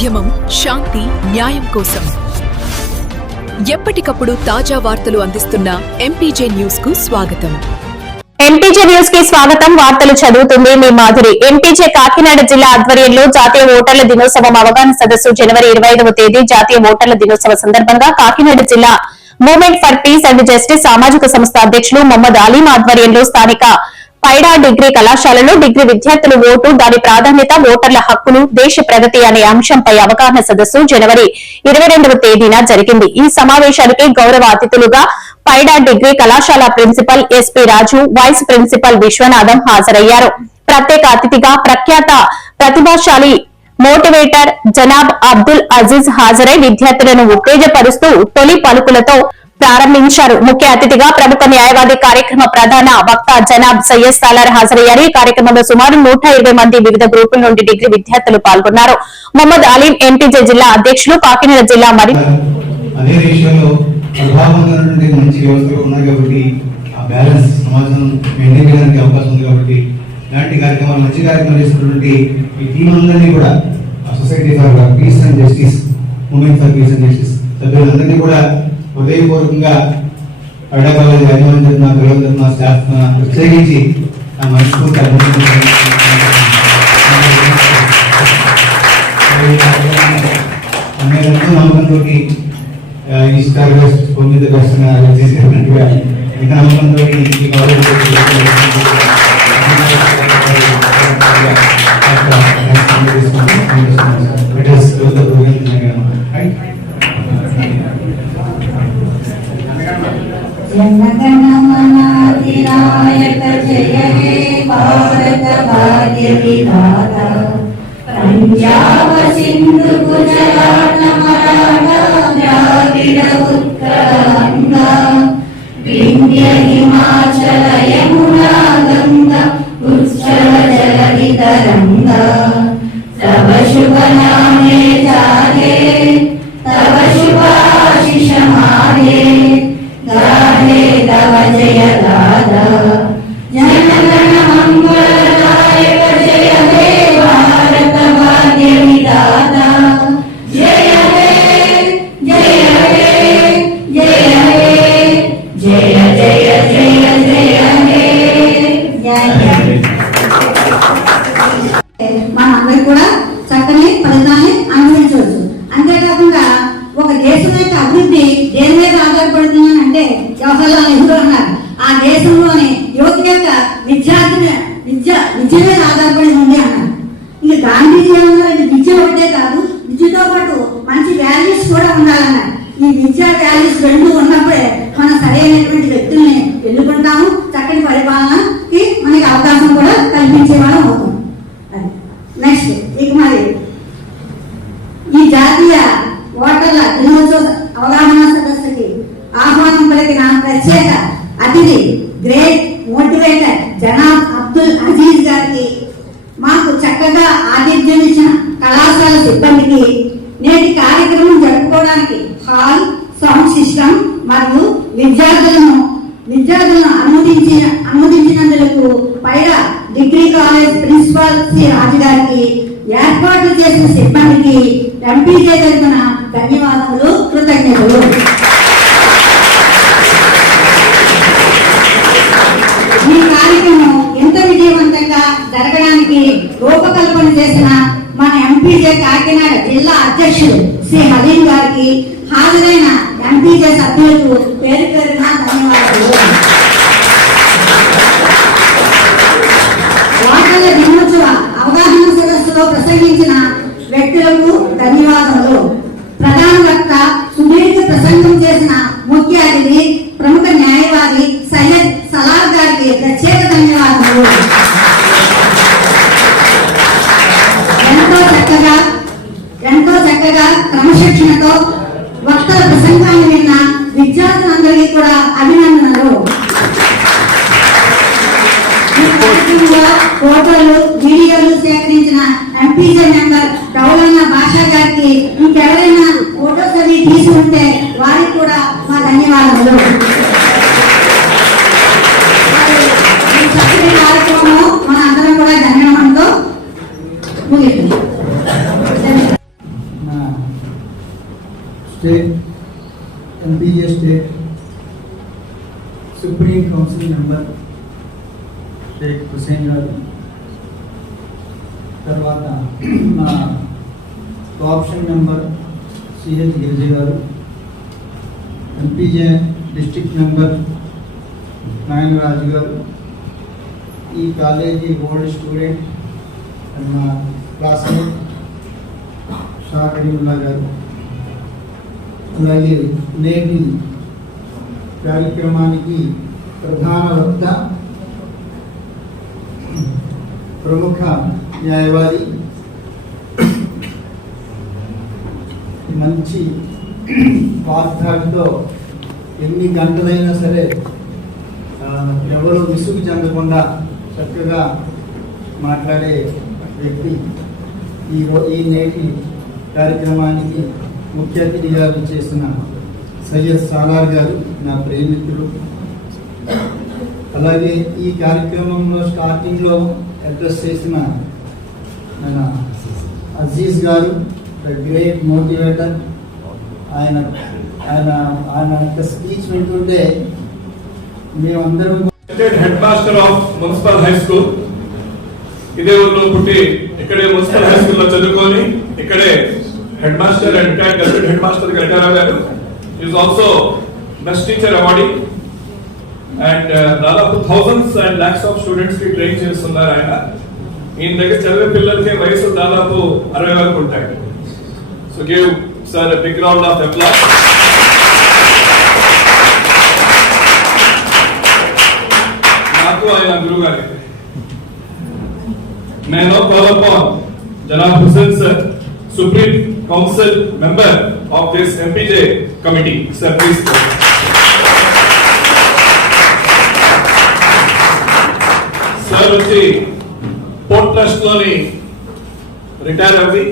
ఉద్యమం శాంతి న్యాయం కోసం. ఎప్పటికప్పుడు తాజా వార్తలు అందిస్తున్న ఎంపీజే న్యూస్కు స్వాగతం. ఎంపీజే న్యూస్కి స్వాగతం. వార్తలు చదువుతుంది మీ మాధురి. ఎంపీజే కాకినాడ జిల్లా ఆధ్వర్యంలో జాతీయ ఓటర్ల దినోత్సవం అవగాహన సదస్సు జనవరి ఇరవై తేదీ జాతీయ ఓటర్ల దినోత్సవ సందర్భంగా కాకినాడ జిల్లా movement for peace and justice సామాజిక సంస్థ అధ్యక్షులు మొహమ్మద్ అలీం ఆధ్వర్యంలో స్థానిక పైడా డిగ్రీ కళాశాలలో డిగ్రీ విద్యార్థులు ఓటు దాని ప్రాధాన్యత ఓటర్ల హక్కులు దేశ ప్రగతి అనే అంశంపై అవగాహన సదస్సు జనవరి ఇరవై తేదీన జరిగింది. ఈ సమావేశానికి గౌరవ అతిథులుగా పైడా డిగ్రీ కళాశాల principal SP Raju vice principal Viswanatham హాజరయ్యారు. ప్రత్యేక అతిథిగా ప్రఖ్యాత ప్రతిభాశాలి మోటివేటర్ జనాబ్ అబ్దుల్ అజీజ్ హాజరై విద్యార్థులను ఉత్తేజపరుస్తూ తొలి పలుకులతో ప్రారంభించారు. ముఖ్య అతిథిగా ప్రముఖ న్యాయవాది కార్యక్రమ ప్రధాన వక్త జనాబ్ సయ్యద్ సాలార్ హాజరయ్యారు. ఈ కార్యక్రమంలో సుమారు నూట మంది వివిధ గ్రూపుల నుండి డిగ్రీ విద్యార్థులు పాల్గొన్నారు. మొహమ్మద్ అలీం ఎంపీజే జిల్లా అధ్యక్షులు కాకినాడ జిల్లా మరి అదే మంచి ఉన్నాయి కాబట్టి ఆ బ్యాలెన్స్ సమాజం మెయింటైన్ అవకాశం ఉంది కాబట్టి ఇలాంటి కార్యక్రమాలు మంచి కార్యక్రమాలు ఈ కూడా society for peace and justice for peace and justice సభ్యులందరినీ కూడా హృదయపూర్వకంగా పైడా కాలేజ్ యాజమాన్యం తరఫున పిల్లల స్టాఫ్ ప్రత్యేకించి నా మనస్ఫూర్తి అభినందనలు నమ్మకంతో ఈ దర్శన ఇంత నమ్మకంతో ఈ కాలేజ్ जनगणमनाधिनायक जय हे भारत भाग्य विधाता पञ्जाब सिन्धु गुजरात मराठा द्राविड उत्तराङ्गा विन्ध्य हिमाचल यमुना गङ्गा उच्चल जलधितरङ्गा तव शुभ ఉండాలన్న. ఈ విద్యా వాల్యూస్ రెండు ఉన్నప్పుడే మనం సరైనటువంటి వ్యక్తుల్ని ఎన్నుకుంటాము. చక్కటి పరిపాలనకి మనకి అవకాశం కూడా కల్పించే వాళ్ళం అవుతాం. అది. నెక్స్ట్ ఇక మరి ఈ జాతీయ ఓటర్ల దినోత్సవ అవగాహన సదస్సుకి ఆహ్వానం పలికిన ప్రత్యేక అతిథి గ్రేట్ మోటివేటర్ జనాబ్ అబ్దుల్ అజీజ్ గారికి మాకు చక్కగా ఆతిథ్యం ఇచ్చిన కళాశాల సిబ్బందికి నేటి కార్యక్రమం జరుపుకోవడానికి హాల్ సౌండ్ సిస్టమ్ మరియు విద్యార్థులను విద్యార్థులను అనుమతించి అనుమతించినందుకు పైగా degree college principal Shri Raju గారికి ఏర్పాటు చేసిన సిబ్బందికి ఎంపీ తరఫున ధన్యవాదములు. కృత ఈ కార్యక్రమం ఎంత విజయవంతంగా జరగడానికి రూపకల్పన చేసిన మన ఎంపీజే కాకినాడ జిల్లా అధ్యక్షుడు శ్రీ హలీం గారికి కార్యక్రమంలో ఫోటోలు వీడియోలు సేకరించిన ఎంపీజన్ గారు ఎంపీజే డిస్ట్రిక్ట్ మెంబర్ నాయనరాజు గారు ఈ కాలేజీ ఓల్డ్ స్టూడెంట్ అండ్ మా క్లాస్మేట్ షా కరీముల్లా గారు అలాగే నేటి కార్యక్రమానికి ప్రధాన వక్త ప్రముఖ న్యాయవాది మంచి వార్తాలతో ఎన్ని గంటలైనా సరే ఎవరు విసుగు చెందకుండా చక్కగా మాట్లాడే వ్యక్తి ఈ ఈ నేటి కార్యక్రమానికి ముఖ్య అతిథిగా చేసిన సయ్యద్ సాలార్ గారు నా ప్రేమితుడు అలాగే ఈ కార్యక్రమంలో స్టార్టింగ్లో అడ్రస్ చేసిన మన అజీజ్ గారు ద గ్రేట్ మోటివేటర్ ఆయన ఆయన ఆయన యొక్క స్పీచ్ వింటుంటే మేమందరం head master of municipal high school ఇదే ఊర్లో పుట్టి ఇక్కడే మున్సిపల్ హై స్కూల్లో చదువుకొని ఇక్కడే head master and retired deputy head master Gantarao గారు is also best teacher awardee and దాదాపు థౌసండ్స్ అండ్ లాక్స్ ఆఫ్ స్టూడెంట్స్కి ట్రైన్ చేస్తున్నారు ఆయన. ఈయన దగ్గర చదివే పిల్లలకి వయసు దాదాపు అరవై వరకు ఉంటాయి. So gave sir big round of applause నాకు ఆయన గురువు గారి నేను కోలపాన్ Janab Hussain sir supreme council member of this M P J committee sir please sir వచ్చి పోర్ట్ ట్రస్ట్లోని రిటైర్ అవ్వి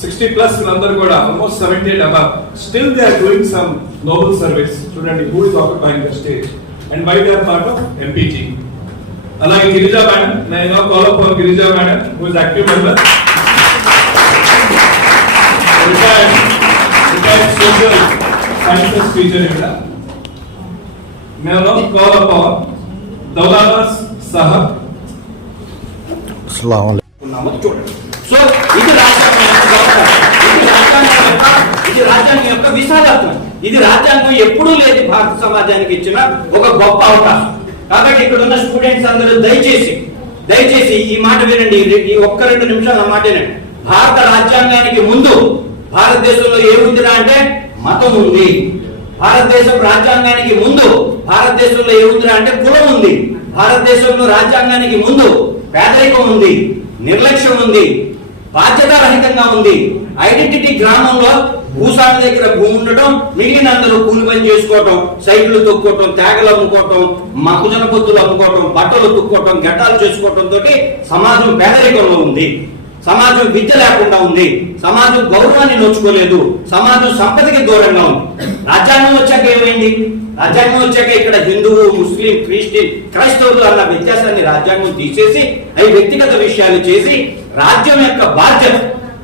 సిక్స్టీ ప్లస్ అందరూ కూడా almost seventy eight above still they are doing some noble service చూడండి who is occupying the stage and why they are part of M P G అలాగే Girija madam నేను Kolapur Girija madam who is active member retired retired social sciences teacher ఇక్కడ. నేను కోలపూర్ దౌలానా సాహబ్ ఉన్నామో చూడండి so ఇది రాజ్యాంగం యొక్క గొప్పతనం. ఇది రాజ్యాంగం యొక్క ఇది రాజ్యాంగం విశాలత్వం ఇది రాజ్యాంగం ఎప్పుడూ లేదు భారత సమాజానికి ఇచ్చిన ఒక గొప్ప అవకాశం. కాబట్టి ఇక్కడ ఉన్న స్టూడెంట్స్ అందరూ దయచేసి దయచేసి ఈ మాట వినండి. ఈ- ఈ ఒక్క రెండు నిమిషాలు ఆ మాట వినండి. భారత రాజ్యాంగానికి ముందు భారతదేశంలో ఏముందిరా అంటే మతం ఉంది. భారతదేశం రాజ్యాంగానికి ముందు భారతదేశంలో ఏముందిరా అంటే కులం ఉంది. భారతదేశంలో రాజ్యాంగానికి ముందు పేదరికం ఉంది. నిర్లక్ష్యం ఉంది. బాధ్యతారహితంగా ఉంది. ఐడెంటిటీ గ్రామంలో భూస్వామి దగ్గర భూమి ఉండటం మిగిలిన అందరూ కూలి పని చేసుకోవటం సైకిల్ తొక్కోవటం తేగలు అమ్ముకోవటం మకుజన పొత్తులు అమ్ముకోవటం బట్టలు తొక్కోవటం గడ్డాలు చేసుకోవటం తోటి సమాజం పేదరికంలో ఉంది. సమాజం విద్య లేకుండా ఉంది. సమాజం గౌరవాన్ని నోచుకోలేదు. సమాజం సంపదకి దూరంగా ఉంది. రాజ్యాంగం వచ్చాక ఏమైంది? రాజ్యాంగం వచ్చాక ఇక్కడ హిందువు ముస్లిం క్రిస్టియన్ క్రైస్తవులు అన్న వ్యత్యాసాన్ని రాజ్యాంగం తీసేసి అవి వ్యక్తిగత విషయాలు చేసి రాజ్యం యొక్క బాధ్యత.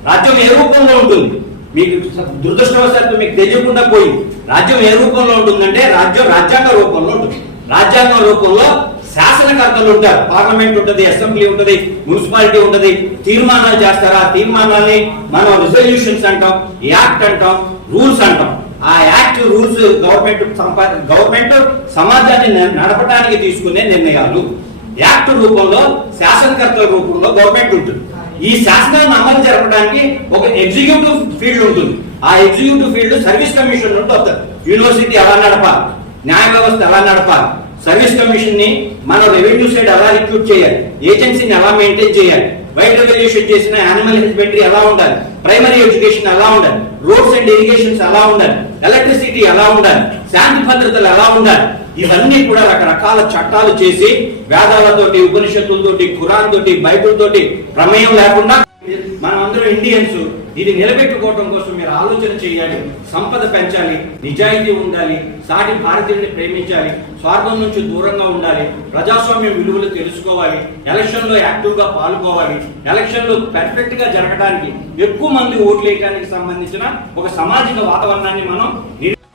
రాజ్యం ఏ రూపంలో ఉంటుంది? మీకు దురదృష్టవశాత్తు మీకు తెలియకుండా పోయి రాజ్యం ఏ రూపంలో ఉంటుందంటే రాజ్యం రాజ్యాంగ రూపంలో ఉంటుంది. రాజ్యాంగ రూపంలో శాసనకర్తలు ఉంటారు. పార్లమెంట్ ఉంటుంది అసెంబ్లీ ఉంటుంది మున్సిపాలిటీ ఉంటది. తీర్మానాలు చేస్తారు? ఆ తీర్మానాన్ని మనం రిజల్యూషన్స్ అంటాం యాక్ట్ అంటాం రూల్స్ అంటాం. ఆ యాక్ట్ రూల్స్ గవర్నమెంట్ గవర్నమెంట్ సమాజాన్ని నడపడానికి తీసుకునే నిర్ణయాలు. యాక్ట్ రూపంలో శాసనకర్తల రూపంలో గవర్నమెంట్ ఉంటుంది. ఈ శాసనాన్ని అమలు జరపడానికి ఒక ఎగ్జిక్యూటివ్ ఫీల్డ్ ఉంటుంది. ఆ ఎగ్జిక్యూటివ్ ఫీల్డ్ సర్వీస్ కమిషన్ నుండి వస్తారు యూనివర్సిటీ ఎలా నడపాలి? న్యాయ వ్యవస్థ ఎలా నడపాలి? సర్వీస్ కమిషన్ని మనం రెవెన్యూ సైడ్ ఎలా రిక్రూట్ చేయాలి? ఏజెన్సీని ఎలా మెయింటైన్ చేయాలి? వైట్ రెవల్యూషన్ చేసిన యానిమల్ హస్బెండరీ ఎలా ఉండాలి? ప్రైమరీ ఎడ్యుకేషన్ ఎలా ఉండాలి. రోడ్స్ అండ్ ఇరిగేషన్స్ ఎలా ఉండాలి. ఎలక్ట్రిసిటీ ఎలా ఉండాలి. శాంతి భద్రతలు ఎలా ఉండాలి. ఇవన్నీ కూడా రకరకాల చట్టాలు చేసి వేదాలతోటి ఉపనిషత్తులతోటి ఖురాన్ తోటి బైబుల్ తోటి ప్రమేయం లేకుండా మనం అందరం ఇండియన్స్ ఇది నిలబెట్టుకోవడం కోసం మీరు ఆలోచన చేయాలి సంపద పెంచాలి నిజాయితీ ఉండాలి సాటి భారతీయుడిని ప్రేమించాలి స్వార్థం నుంచి దూరంగా ఉండాలి ప్రజాస్వామ్య విలువలు తెలుసుకోవాలి ఎలక్షన్లో యాక్టివ్గా పాల్గొవాలి ఎలక్షన్లు పర్ఫెక్ట్గా జరగడానికి ఎక్కువ మంది ఓట్లు వేయడానికి సంబంధించిన ఒక సామాజిక వాతావరణాన్ని మనం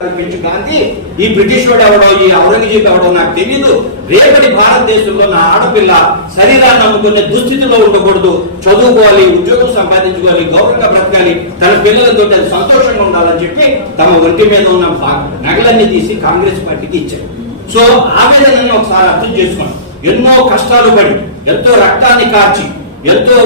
కల్పించు గాంధీ ఈ బ్రిటిష్ వాడు ఎవడో ఈ ఔరంగజేబు ఎవడో నాకు తెలియదు రేపటి భారతదేశంలో నా ఆడపిల్ల శరీరాన్ని నమ్ముకునే దుస్థితిలో ఉండకూడదు. చదువుకోవాలి ఉద్యోగం సంపాదించుకోవాలి గౌరవంగా బ్రతకాలి. తన పిల్లలతో అది సంతోషంగా ఉండాలని చెప్పి తమ ఒంటి మీద ఉన్న నగలన్నీ తీసి కాంగ్రెస్ పార్టీకి ఇచ్చారు. సో ఆవేదనని ఒకసారి అర్థం చేసుకోండి. ఎన్నో కష్టాలు పడి ఎంతో రక్తాన్ని కార్చి ఎంతో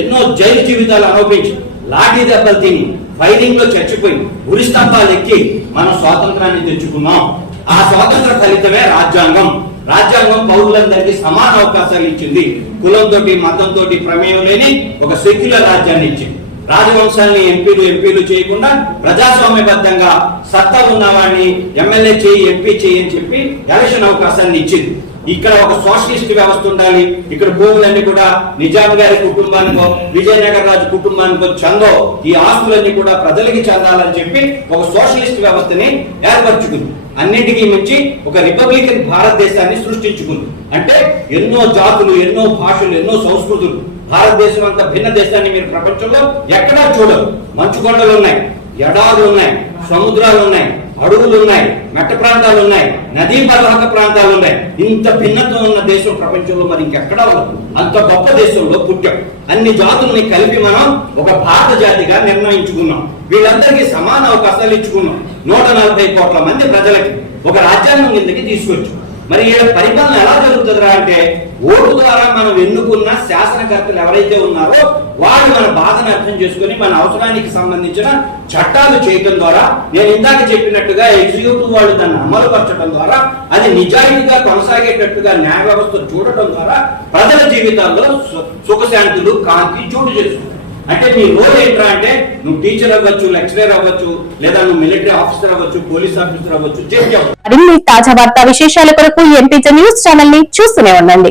ఎన్నో జైలు జీవితాలు ఆరోపించి లాఠీ దెబ్బలు తిని ఫైరింగ్లో చచ్చిపోయి ఉరి స్తంభాలు ఎక్కి మనం స్వాతంత్రాన్ని తెచ్చుకున్నాం. ఆ స్వాతంత్ర ఫలితమే రాజ్యాంగం. రాజ్యాంగం పౌరులందరికీ సమాన అవకాశాలు ఇచ్చింది. కులంతో మతంతో ప్రమేయం లేని ఒక సెక్యులర్ రాజ్యాన్ని ఇచ్చింది. రాజవంశాన్ని ఎంపీలు ఎంపీలు చేయకుండా ప్రజాస్వామ్యబద్ధంగా సత్తా ఉన్నవాడిని ఎమ్మెల్యే చేయి ఎంపీ చేయి అని చెప్పి ఎలక్షన్ అవకాశాన్ని ఇచ్చింది. ఇక్కడ ఒక సోషలిస్ట్ వ్యవస్థ ఉండాలి. ఇక్కడ భూములన్నీ కూడా నిజాం గారి కుటుంబానికో విజయనగర రాజు కుటుంబానికో చందో ఈ ఆస్తులన్నీ కూడా ప్రజలకి చెందాలని చెప్పి ఒక సోషలిస్ట్ వ్యవస్థని ఏర్పరచుకుంది. అన్నిటికీ మించి ఒక రిపబ్లికన్ భారతదేశాన్ని సృష్టించుకుంది. అంటే ఎన్నో జాతులు ఎన్నో భాషలు ఎన్నో సంస్కృతులు. భారతదేశం అంత భిన్న దేశాన్ని మీరు ప్రపంచంలో ఎక్కడా చూడరు. మంచు కొండలు ఉన్నాయి ఎడారులు ఉన్నాయి సముద్రాలు ఉన్నాయి అడవులు ఉన్నాయి మెట్ట ప్రాంతాలు ఉన్నాయి నదీ పర్వత ప్రాంతాలు ఉన్నాయి ఇంత భిన్నత ఉన్న దేశం ప్రపంచంలో మరి ఇంకెక్కడా ఉండదు. అంత గొప్ప దేశంలో పుట్టాం. అన్ని జాతుల్ని కలిపి మనం ఒక భారత జాతిగా నిర్ణయించుకున్నాం. వీళ్ళందరికీ సమాన అవకాశాలు ఇచ్చుకున్నాం. నూట నలభై కోట్ల మంది ప్రజలకి ఒక రాజ్యాంగం కిందకి తీసుకొచ్చాం. మరి ఈ పరిపాలన ఎలా జరుగుతుందిరా అంటే ఓటు ద్వారా మనం ఎన్నుకున్న శాసనకర్తలు ఎవరైతే ఉన్నారో వాళ్ళు మన బాధను అర్థం చేసుకుని మన అవసరానికి సంబంధించిన చట్టాలు చేయటం ద్వారా నేను ఇందాక చెప్పినట్టుగా ఎగ్జిక్యూటివ్ వాళ్ళు దాన్ని అమలుపరచడం ద్వారా అది నిజాయితీగా కొనసాగేటట్టుగా న్యాయ వ్యవస్థ చూడటం ద్వారా ప్రజల జీవితాల్లో సుఖశాంతులు కాంతి చోటు చేస్తుంది అంటే నీ రోల్ ఏంట్రా అంటే నువ్వు టీచర్ అవ్వచ్చు లెక్చరర్ అవ్వచ్చు లేదా నువ్వు మిలిటరీ ఆఫీసర్ అవ్వచ్చు పోలీస్ ఆఫీసర్ అవ్వచ్చు చేసి మరిన్ని తాజా వార్తా విశేషాల కొరకు ఎంపీ న్యూస్ ఛానల్ని చూస్తూనే ఉండండి.